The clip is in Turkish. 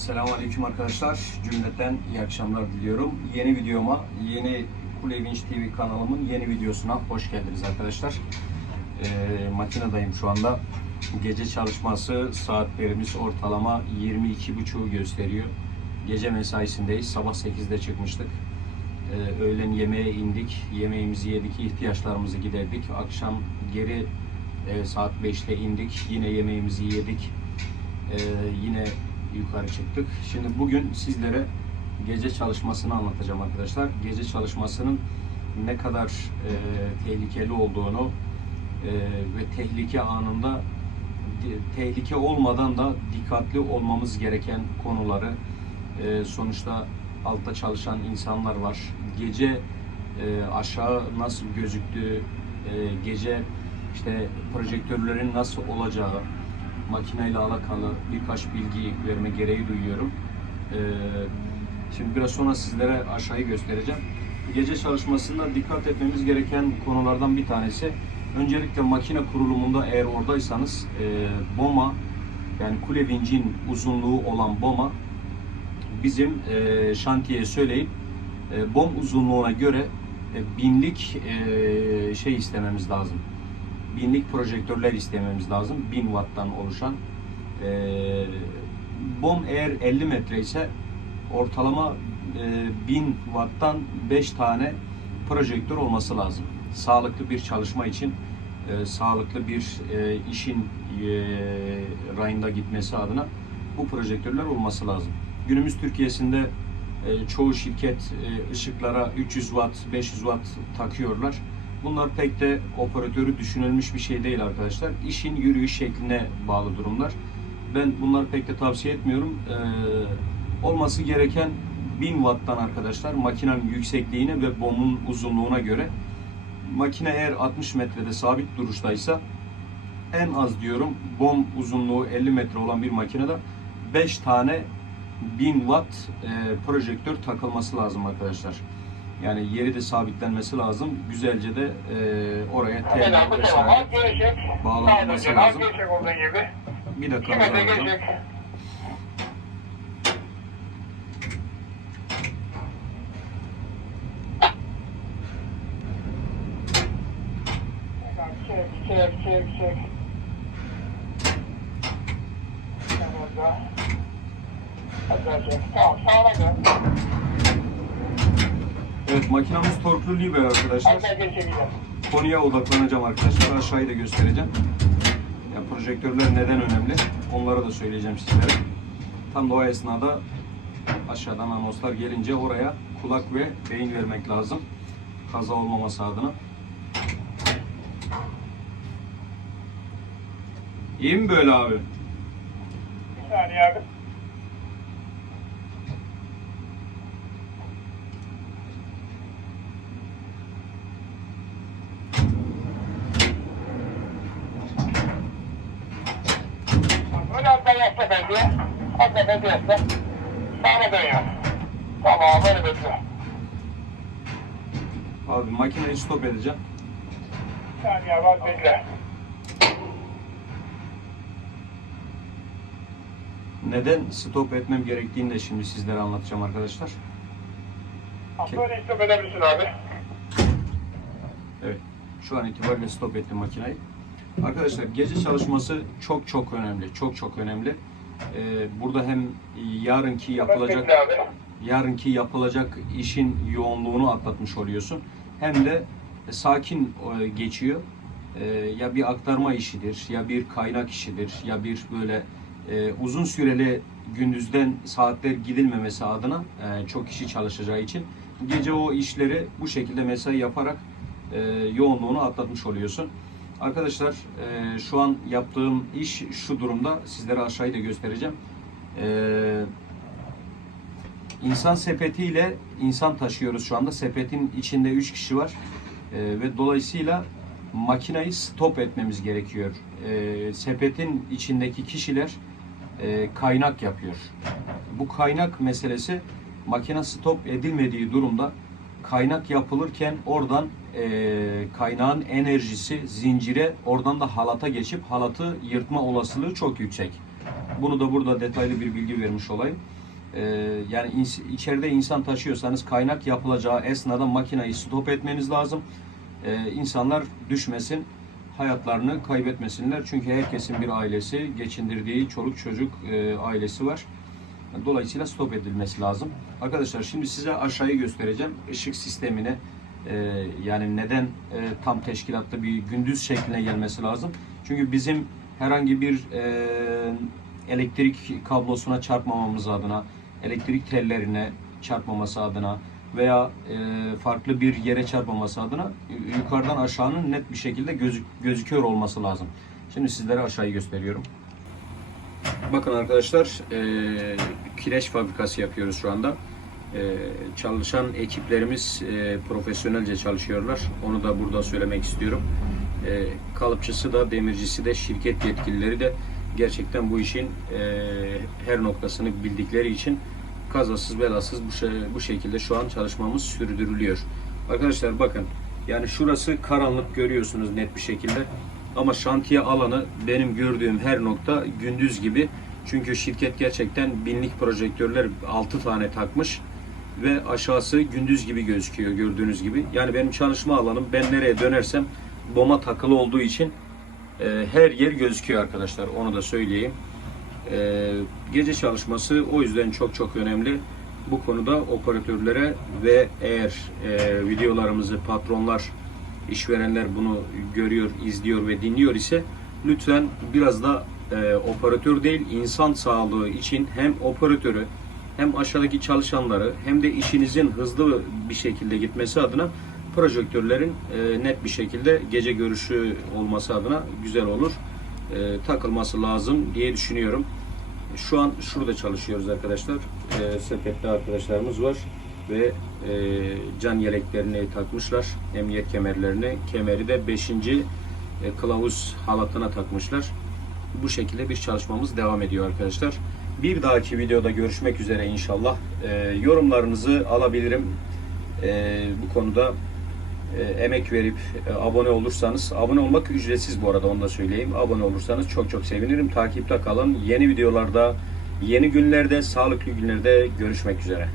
Selamünaleyküm arkadaşlar. Cümleten iyi akşamlar diliyorum. Yeni videoma, yeni Kule Vinç TV kanalımın yeni videosuna hoş geldiniz arkadaşlar. Ee, makinedayım şu anda. Gece çalışması saatlerimiz ortalama 22.30'u gösteriyor. Gece mesaisindeyiz. Sabah 8'de çıkmıştık. Ee, öğlen yemeğe indik. Yemeğimizi yedik, ihtiyaçlarımızı giderdik. Akşam geri e, saat 5'te indik. Yine yemeğimizi yedik. Ee, yine yukarı çıktık. Şimdi bugün sizlere gece çalışmasını anlatacağım arkadaşlar. Gece çalışmasının ne kadar e, tehlikeli olduğunu e, ve tehlike anında tehlike olmadan da dikkatli olmamız gereken konuları e, sonuçta altta çalışan insanlar var. Gece e, aşağı nasıl gözüktüğü, e, gece işte projektörlerin nasıl olacağı, makineyle alakalı birkaç bilgi verme gereği duyuyorum. Ee, şimdi biraz sonra sizlere aşağıyı göstereceğim. Gece çalışmasında dikkat etmemiz gereken konulardan bir tanesi. Öncelikle makine kurulumunda eğer oradaysanız e, BOMA yani kule vincin uzunluğu olan BOMA bizim e, şantiyeye söyleyip e, bom uzunluğuna göre binlik şey istememiz lazım binlik projektörler istememiz lazım. 1000 watttan oluşan. Ee, bom eğer 50 metre ise ortalama e, 1000 watttan 5 tane projektör olması lazım. Sağlıklı bir çalışma için, e, sağlıklı bir e, işin e, rayında gitmesi adına bu projektörler olması lazım. Günümüz Türkiye'sinde e, çoğu şirket e, ışıklara 300 watt, 500 watt takıyorlar. Bunlar pek de operatörü düşünülmüş bir şey değil arkadaşlar. İşin yürüyüş şekline bağlı durumlar. Ben bunları pek de tavsiye etmiyorum. Ee, olması gereken 1000 watttan arkadaşlar makinenin yüksekliğine ve bomun uzunluğuna göre makine eğer 60 metrede sabit duruştaysa en az diyorum bom uzunluğu 50 metre olan bir makinede 5 tane 1000 watt e, projektör takılması lazım arkadaşlar. Yani yeri de sabitlenmesi lazım. Güzelce de e, oraya tel vesaire. Görüşecek. bağlanması Sağ olun, lazım. Gibi. Bir dakika geçecek. Çek, çek, çek, çek. Tamam da. Hadi çek. Tamam, sağına dön. Evet makinamız torklu libre arkadaşlar. Konuya odaklanacağım arkadaşlar. Aşağıyı da göstereceğim. Ya projektörler neden önemli? Onları da söyleyeceğim sizlere. Tam da o esnada aşağıdan anonslar gelince oraya kulak ve beyin vermek lazım. Kaza olmaması adına. İyi mi böyle abi? Bir saniye abi. Bence. Alttan bence yasla. Sağına dönüyor. Tamam böyle bekle. Abi makineyi stop edeceğim. Saniye abi bekle. Neden stop etmem gerektiğini de şimdi sizlere anlatacağım arkadaşlar. Böyle istop edebilirsin abi. Evet. Şu an itibariyle stop ettim makineyi. Arkadaşlar gece çalışması çok çok önemli. Çok çok önemli. Ee, burada hem yarınki yapılacak yarınki yapılacak işin yoğunluğunu atlatmış oluyorsun. Hem de sakin e, geçiyor. E, Ya bir aktarma işidir, ya bir kaynak işidir, ya bir böyle e, uzun süreli gündüzden saatler gidilmemesi adına e, çok kişi çalışacağı için gece o işleri bu şekilde mesai yaparak e, yoğunluğunu atlatmış oluyorsun. Arkadaşlar e, şu an yaptığım iş şu durumda. Sizlere aşağıyı da göstereceğim. E, İnsan sepetiyle insan taşıyoruz şu anda. Sepetin içinde 3 kişi var. Ee, ve dolayısıyla makinayı stop etmemiz gerekiyor. Ee, sepetin içindeki kişiler e, kaynak yapıyor. Bu kaynak meselesi makine stop edilmediği durumda kaynak yapılırken oradan e, kaynağın enerjisi zincire oradan da halata geçip halatı yırtma olasılığı çok yüksek. Bunu da burada detaylı bir bilgi vermiş olayım. Ee, yani ins- içeride insan taşıyorsanız kaynak yapılacağı esnada makineyi stop etmeniz lazım. Ee, insanlar düşmesin, hayatlarını kaybetmesinler. Çünkü herkesin bir ailesi, geçindirdiği çoluk çocuk e, ailesi var. Dolayısıyla stop edilmesi lazım. Arkadaşlar şimdi size aşağıyı göstereceğim. Işık sistemini e, yani neden e, tam teşkilatlı bir gündüz şekline gelmesi lazım. Çünkü bizim herhangi bir e, elektrik kablosuna çarpmamamız adına, elektrik tellerine çarpmaması adına veya e, farklı bir yere çarpmaması adına yukarıdan aşağının net bir şekilde gözük, gözüküyor olması lazım. Şimdi sizlere aşağıyı gösteriyorum. Bakın arkadaşlar, e, kireç fabrikası yapıyoruz şu anda. E, çalışan ekiplerimiz e, profesyonelce çalışıyorlar. Onu da burada söylemek istiyorum. E, kalıpçısı da, demircisi de, şirket yetkilileri de gerçekten bu işin e, her noktasını bildikleri için kazasız belasız bu, şey, bu şekilde şu an çalışmamız sürdürülüyor. Arkadaşlar bakın, yani şurası karanlık görüyorsunuz net bir şekilde. Ama şantiye alanı benim gördüğüm her nokta gündüz gibi. Çünkü şirket gerçekten binlik projektörler 6 tane takmış ve aşağısı gündüz gibi gözüküyor gördüğünüz gibi. Yani benim çalışma alanım ben nereye dönersem boma takılı olduğu için e, her yer gözüküyor arkadaşlar. Onu da söyleyeyim. E, gece çalışması o yüzden çok çok önemli. Bu konuda operatörlere ve eğer e, videolarımızı patronlar işverenler bunu görüyor, izliyor ve dinliyor ise lütfen biraz da e, operatör değil insan sağlığı için hem operatörü hem aşağıdaki çalışanları hem de işinizin hızlı bir şekilde gitmesi adına projektörlerin e, net bir şekilde gece görüşü olması adına güzel olur. E, takılması lazım diye düşünüyorum. Şu an şurada çalışıyoruz arkadaşlar. E, sepette arkadaşlarımız var ve e, can yeleklerini takmışlar. Emniyet kemerlerini. Kemeri de 5. E, kılavuz halatına takmışlar. Bu şekilde bir çalışmamız devam ediyor arkadaşlar. Bir dahaki videoda görüşmek üzere inşallah. E, yorumlarınızı alabilirim. E, bu konuda e, emek verip e, abone olursanız, abone olmak ücretsiz bu arada onu da söyleyeyim. Abone olursanız çok çok sevinirim. Takipte kalın. Yeni videolarda, yeni günlerde, sağlıklı günlerde görüşmek üzere.